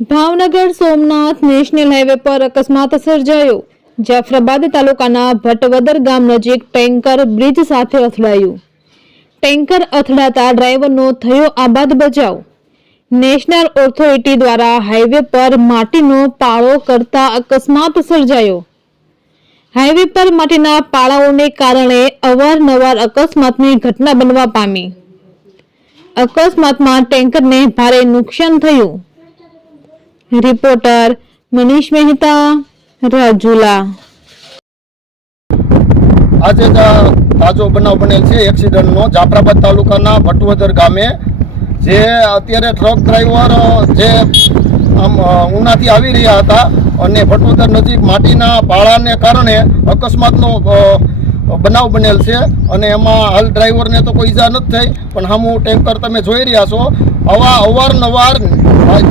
Bhavnagar Somnath national highway પર અકસ્માત સર્જાયો। જાફરાબાદ તાલુકાના ભટવદર ગામ નજીક ટેન્કર બ્રિજ સાથે અથડાયું। ટેન્કર અથડાતા ડ્રાઈવરનો થયો આબાદ બચાવ। નેશનલ ઓથોરિટી દ્વારા હાઈવે પર માટીનો પાળો કરતા અકસ્માત સર્જાયો। હાઈવે પર માટીના પાળાઓને કારણે અવારનવાર અકસ્માતની ઘટના બનવા પામી। અકસ્માતમાં ટેન્કરને ભારે નુકસાન થયું। रिपोर्टर मनीष मेहता રાજુલા। आज ताजो बनाव बनेल छे एक्सिडेंटनो जाफराबाद तालुकाना भटवदर गामे जे अत्यारे ट्रक ड्राइवर जे उनाथी आवी रह्या हता अने भटवदर नजीक माटीना पाळाने कारणे अकस्मातनो बनाव बनेल छे अने एमां हाल ड्राइवरने तो कोई ईजा नथी थई पण हामू टेन्कर तमे जोई रह्या छो। आवा अवारनवार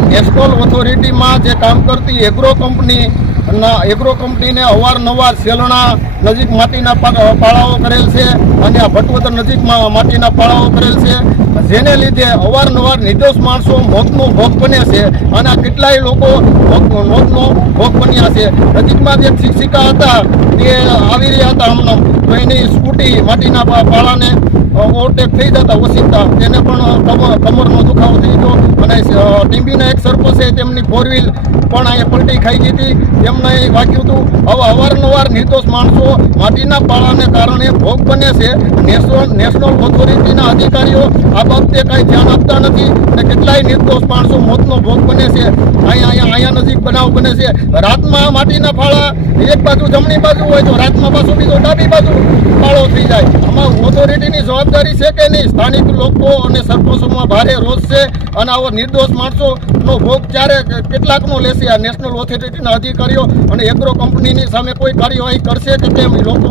नेशनल ऑथोरिटी में जे काम करती एग्रो कंपनी ने अवारनवार सेलणा नजीक माटीना पाळाओ करेल छे अने आ भटवदर नजीक माटीना पाळाओ करेल छे जेने लीधे अवारनवार निर्दोष माणसो मोतनो भोग बने छे अने आ केटलाय लोको मोतनो भोग बन्या छे। नजीकमां जे शिक्षिका हता ते आवी रह्या हता हमने तो एनी स्कूटी माटीना पाळाने ओवरटेक थई जता ओसिता तेने पण कमरनो दुखावो थई गयो अने टीम्बीना एक सरपंच छे तेमनी फोर व्हील पण अहीं पलटी खाई गई थी तेमने वाग्युं हतुं। हवे अवारनवार निर्दोष माणसो माटीना पाळाने कारणे भोग बने छे। नेशनल ऑथोरिटीना अधिकारीओ आ बाबते कांई ध्यान आपता नथी अने કેટલાય निर्दोष माणसो मोतनो भोग बने छे। अहीं नजीक बनाव बने छे रातमां माटीना पाळा एक बाजू जमणी बाजू होय तो रातमां पाछो बीजो डाबी बाजू पाळो थई जाय। आमां ऑथोरिटीनी जवाबदारी छे के नहीं? स्थानिक लोको अने सरपंचोमां भारे रोष छे अने आवा निर्दोष माणसोनो भोग क्यारे કેટલાકનો લેશે? આ નેશનલ ઓથોરિટીના અધિકારીઓ અને એગ્રો કંપનીની સામે કોઈ કાર્યવાહી કરશે કે કેમ? લોકો